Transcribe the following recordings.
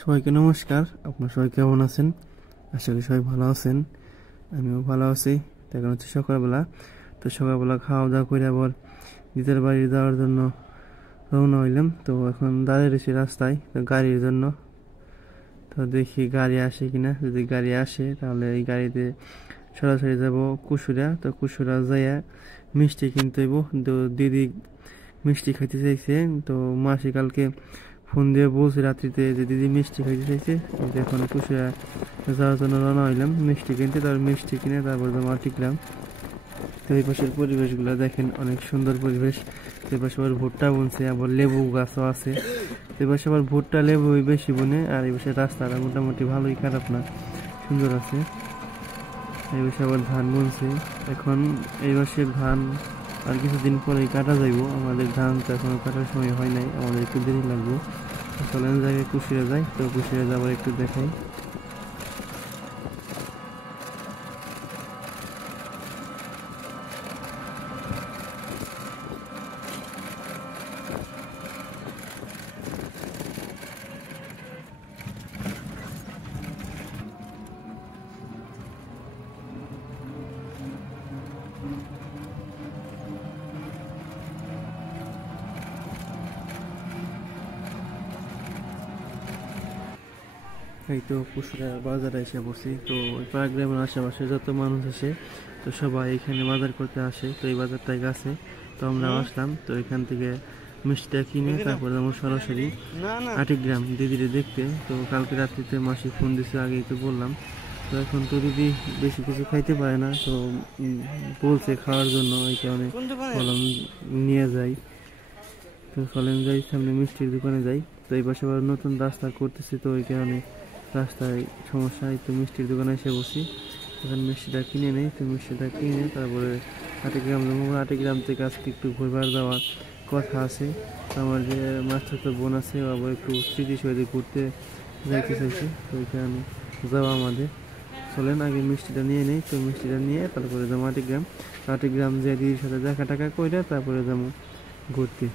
সবাইকে নমস্কার। আপনারা সবাই কেমন আছেন? আশা করি সবাই ভালো আছেন। আমিও ভালো আছি। এখন হচ্ছে সকালবেলা। তো সকালবেলা খাওয়া দাওয়া করে আবার দিদার বাড়ি যাওয়ার জন্য রওনা হইলাম। তো এখন দাঁড়িয়ে রয়েছি রাস্তায় তো গাড়ির জন্য। তো দেখি গাড়ি আসে কিনা। যদি গাড়ি আসে তাহলে এই গাড়িতে সরাসরি যাব কুসুরা। তো কুসুরা যাইয়া মিষ্টি কিনতে হইব। তো দিদি মিষ্টি খাইতে চাইছে। তো মাসি কালকে ফোন দিয়ে বলছে রাত্রিতে যে দিদি মিষ্টি খাইতে চাইছে। এখন কুসুরা যাওয়ার জন্য রওনা হইলাম মিষ্টি কিনতে। তারপর মিষ্টি কিনে তারপর জমা টিকলাম। তো এই পাশের পরিবেশগুলো দেখেন, অনেক সুন্দর পরিবেশ। তো এই পাশে আবার ভুট্টা বুনছে, আবার লেবু গাছও আছে। তো এই পাশে আবার ভুট্টা লেবু বেশি বুনে। আর এই পাশে রাস্তাটা মোটামুটি ভালোই, খারাপ না, সুন্দর আছে। এই পাশে আবার ধান বুনছে। এখন এই পাশে ধান আর কিছুদিন পরেই কাটা যাইব। আমাদের ধান তো এখনো কাটার সময় হয় নাই, আমাদের একটু দেরি লাগবে। চলেন জায়গায় কুশিয়ে যাই। তো কুশিয়ে যাবার একটু দেখাই। এই তো কুশিয়া বাজারে এসে বসি। তো ওই পাড়া গ্রামের আশেপাশে যত মানুষ আসে তো সবাই এখানে বাজার করতে আসে। তো এই বাজারটাই কাছে, তো আমরা আসলাম। তো এখান থেকে মিষ্টিটা কিনে তারপরে আমরা সরাসরি আটিগ্রাম দিদিরে দেখতে। তো কালকে রাত্রিতে মাসি ফোন দিছে, আগেই তো বললাম। তো এখন তো দিদি বেশি কিছু খাইতে পারে না, তো বলছে খাওয়ার জন্য, এই কারণে বললাম নিয়ে যাই। তো চলেন যাই, সামনে মিষ্টির দোকানে যাই। তো এই পাশে আবার নতুন রাস্তা করতেছি, তো ওই কারণে রাস্তায় সমস্যা। তো মিষ্টির দোকানে এসে বসি, এখন মিষ্টিটা কিনে নেই। তো মিষ্টিটা কিনে তারপরে আটিগ্রাম যাবো। আটিগ্রাম থেকে আজকে একটু ঘুরবার যাওয়ার কথা আছে। তো আমার যে মাস্টার তো বোন আছে, আবার একটু স্মৃতিসৌধে ঘুরতে যাইতে চাইছে, তো ওই কারণে যাওয়া আমাদের। চলেন আগে মিষ্টিটা নিয়ে নেই। তো মিষ্টিটা নিয়ে তারপরে যাবো আটিগ্রাম। আটিগ্রাম যে দিদির সাথে দেখা টাকা করে তারপরে যাবো ঘুরতে।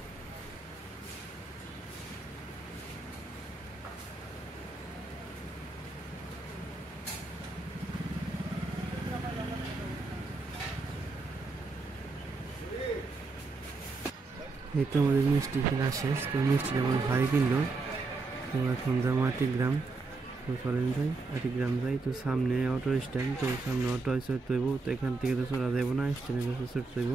এই তো আমাদের মিষ্টি কেনা শেষ। তো মিষ্টি আমার ভাই কিনলো। তো এখন যাবো আটিগ্রাম। তো চলেন যাই, আটিগ্রাম যাই। তো সামনে অটো স্ট্যান্ড, তো সামনে অটো চড়তে হইব। তো এখান থেকে তো চড়া যাবো না, স্ট্যান্ডের কাছে চড়তে হইব।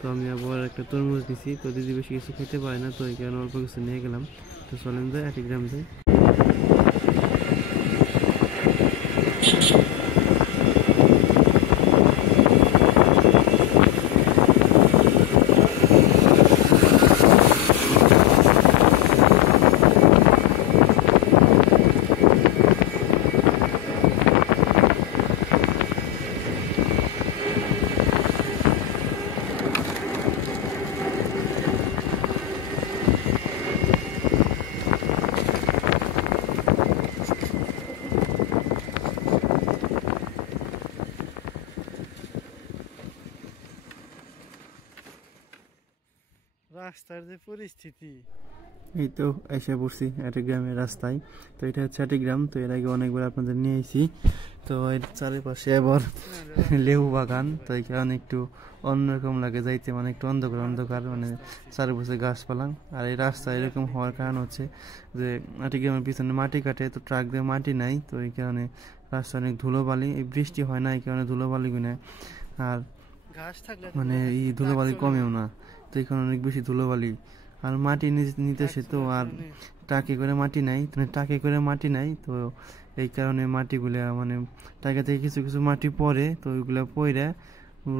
তো আমি আবার একটা তরমুজ দিছি। তো দিদি বেশি কিছু খেতে পারে না, তো এই কারণে অল্প কিছু নিয়ে গেলাম। তো চলেন যাই, আটিগ্রাম যাই। রাস্তার যে পরিস্থিতি, এই তো এসে পড়ছি আটিগ্রামের রাস্তায়। তো এটা হচ্ছে আটিগ্রাম। তো এর আগে অনেকবার আপনাদের নিয়ে এসেছি। তো এর চারিপাশে আবার লেবু বাগান, তো এই কারণে একটু অন্যরকম লাগে যাইতে, মানে একটু অন্ধকার অন্ধকার, মানে চারিপাশে গাছপালা। আর এই রাস্তা এরকম হওয়ার কারণ হচ্ছে যে আটিগ্রামের পিছনে মাটি কাটে, তো ট্রাক দিয়ে মাটি নাই, তো এই কারণে রাস্তা অনেক ধুলোবালি। এই বৃষ্টি হয় না, এই কারণে ধুলোবালি গুনে। আর মানে এই ধুলোবালি কমেও না, তো এখানে অনেক বেশি ধুলোবালি। আর মাটি নিতেছে, তো আর টাকে করে মাটি নাই, মানে টাকে করে মাটি নাই। তো এই কারণে মাটিগুলা মানে টাকা থেকে কিছু কিছু মাটি পড়ে, তো ওইগুলা পড়ে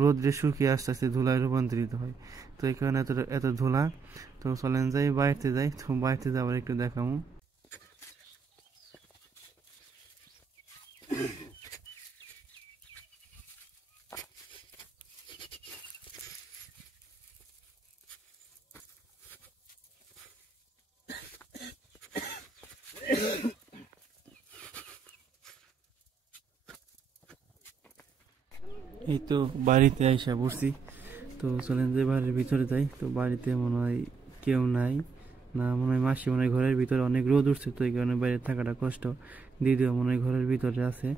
রোদ্রে শুকিয়ে আস্তে আস্তে ধুলায় রূপান্তরিত হয়। তো এই কারণে এত এত ধুলা। তো চলেন যাই, বাড়িতে যাই। তো বাড়িতে যাবার একটু দেখাবো। এই তো বাড়িতে আইসা পড়ছি। তো চলেন যে বাড়ির ভিতরে যাই। তো বাড়িতে মনে হয় কেউ নাই, না মনে হয় মাসি মনে হয় ঘরের ভিতরে অনেক রোদ উঠছে, তো এই কারণে বাইরে থাকাটা কষ্ট। দিদিও মনে হয় ঘরের ভিতরে আছে।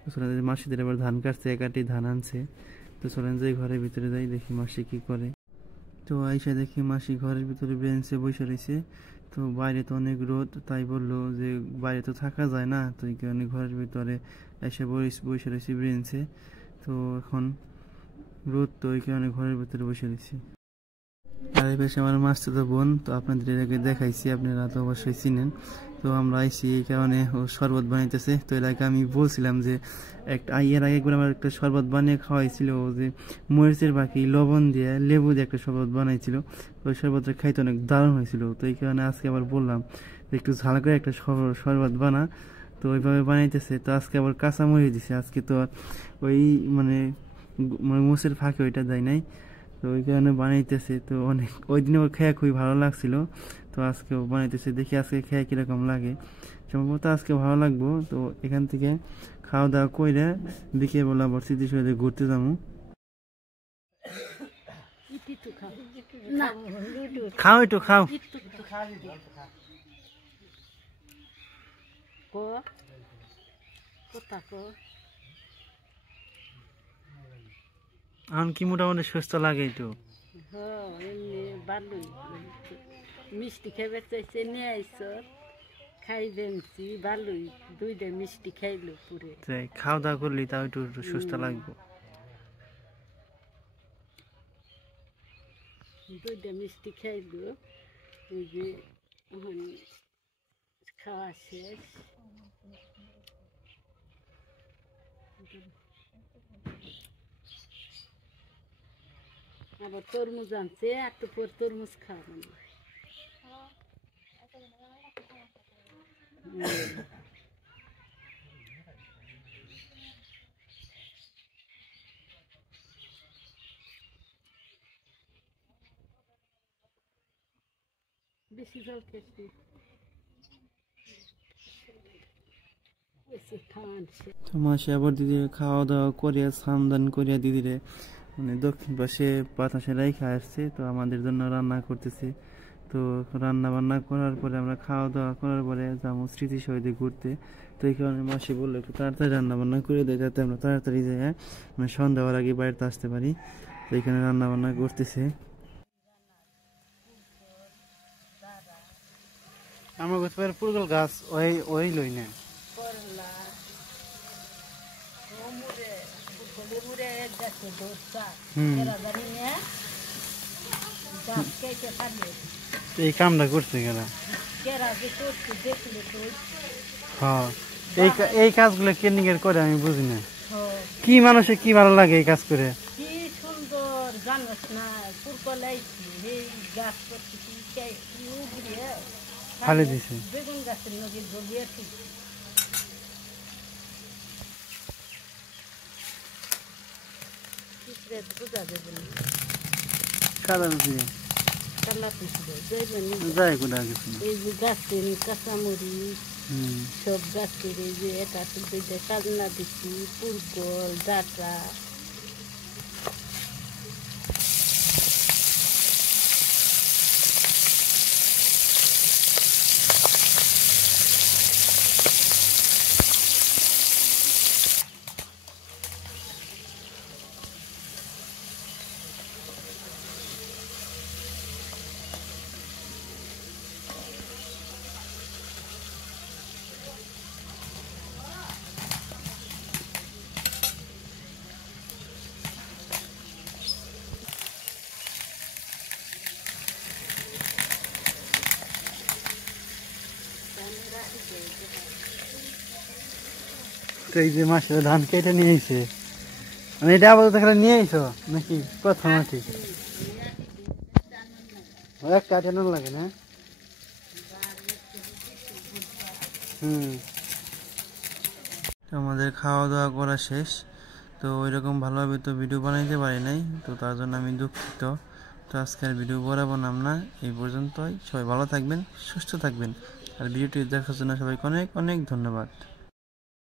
তো চলেন মাসিদের এবার ধান কাটছে, একাটি ধান আনছে। তো চলেন যাই ঘরের ভিতরে যাই, দেখি মাসি কি করে। তো আইসা দেখি মাসি ঘরের ভিতরে বেঞ্চে বসে রয়েছে। তো বাইরে তো অনেক রোদ, তাই বললো যে বাইরে তো থাকা যায় না, তো এই কারণে ঘরের ভিতরে এসে বসে রয়েছি বেঞ্চে। তো এখন রোদ, তো এই কারণে ঘরের ভিতরে বসে রয়েছি। আর এই পাশে আমার মাস্টারতো বোন, তো আপনাদের এর আগে দেখাইছি, আপনারা তো অবশ্যই চিনেন। তো আমরা আইসি এই কারণে ও শরবত বানাইতেছে। তো এর আগে আমি বলছিলাম যে এর আগে একবার আমার একটা শরবত বানিয়ে খাওয়াইছিল, ও যে মরিচের বাকি লবণ দিয়ে লেবু দিয়ে একটা শরবত বানাইছিল। ওই শরবতটা খাইতে অনেক দারুণ হয়েছিল। তো এই কারণে আজকে আবার বললাম একটু ঝাল করে একটা শরবত বানা। তো ওইভাবে বানাইতেছে। তো আজকে আবার কাঁচা মরিচ দিছে, আজকে তো আর ওই মানে মোষের ফাঁকে ওইটা দেয় নাই। তো ওই কারণে বানাইতেছে। তো অনেক ওই দিনে ওর খেয়ে খুবই ভালো লাগছিল। তো আজকেও বানাইতেছে, দেখি আজকে খেয়ে কীরকম লাগে। সম্ভবত আজকে ভালো লাগবো। তো এখান থেকে খাওয়া দাওয়া করে বিকেলবেলা আবার স্মৃতিসৌধে ঘুরতে যাবো। খাও একটু খাও। এখন কি মোটামুটি সুস্থ লাগে একটু? মিষ্টি খাইবার চাইছে নিয়ে আইস, খাইবেনছি ভালোই, দুইটা মিষ্টি খাইলো পুরে। খাওয়া দাওয়া করলি তাও একটু সুস্থ লাগবে। দুইটা মিষ্টি খাইলো, ওই যে খাওয়া শেষ। আবার তরমুজ আনছে, একটু পর তরমুজ খাওয়ানো। বেশি জল খেয়েছি, মাসে আবার দিদির খাওয়া দাওয়া করিয়া স্নান দান করিয়া দিদিরে মানে দক্ষিণ পাশে বাতাসে রাইখা আসছে। তো আমাদের জন্য রান্না করতেছে। তো রান্না বান্না করার পরে আমরা খাওয়া দাওয়া করার পরে যাবো স্মৃতিসৌধে ঘুরতে। তো এই কারণে মাসি বললো একটু তাড়াতাড়ি রান্না বান্না করে দেয়, যাতে আমরা তাড়াতাড়ি যাই মানে সন্ধ্যা হওয়ার আগে বাড়িতে আসতে পারি। তো এখানে রান্না বান্না করতেছে। আমার গোছবার পুরগল গাছ ওই লই না এই কামটা করছে গেলা। হ্যাঁ এই কাজগুলো কেনিকের করে আমি বুঝি না, কি মানুষের কি ভালো লাগে এই কাজ করে। কি সুন্দর জানাস না, ফালে দিছে বেগুন গাছের নদী জড়িয়েছি। বোঝা যাবে না কাদা দিয়ে কালা পিছলে যাই কোথা গেছে। এই যে গাছের কাঁচামরিচ সব গাছের, এই যে এটা দুইটা কাজনা দিচ্ছি, পুরকল ডাটা। তো এই যে মাসে ধান কেটে নিয়ে আইছে, মানে এটা আপাতত এখানে নিয়ে আইছো নাকি প্রথম? ঠিক কাটানো লাগে না। আমাদের খাওয়া দাওয়া করা শেষ। তো ওইরকম ভালোভাবে তো ভিডিও বানাইতে পারি নাই, তো তার জন্য আমি দুঃখিত। তো আজকের ভিডিও বড় বানাম না, এই পর্যন্তই। সবাই ভালো থাকবেন, সুস্থ থাকবেন। আর ভিডিওটি দেখার জন্য সবাইকে অনেক অনেক ধন্যবাদ।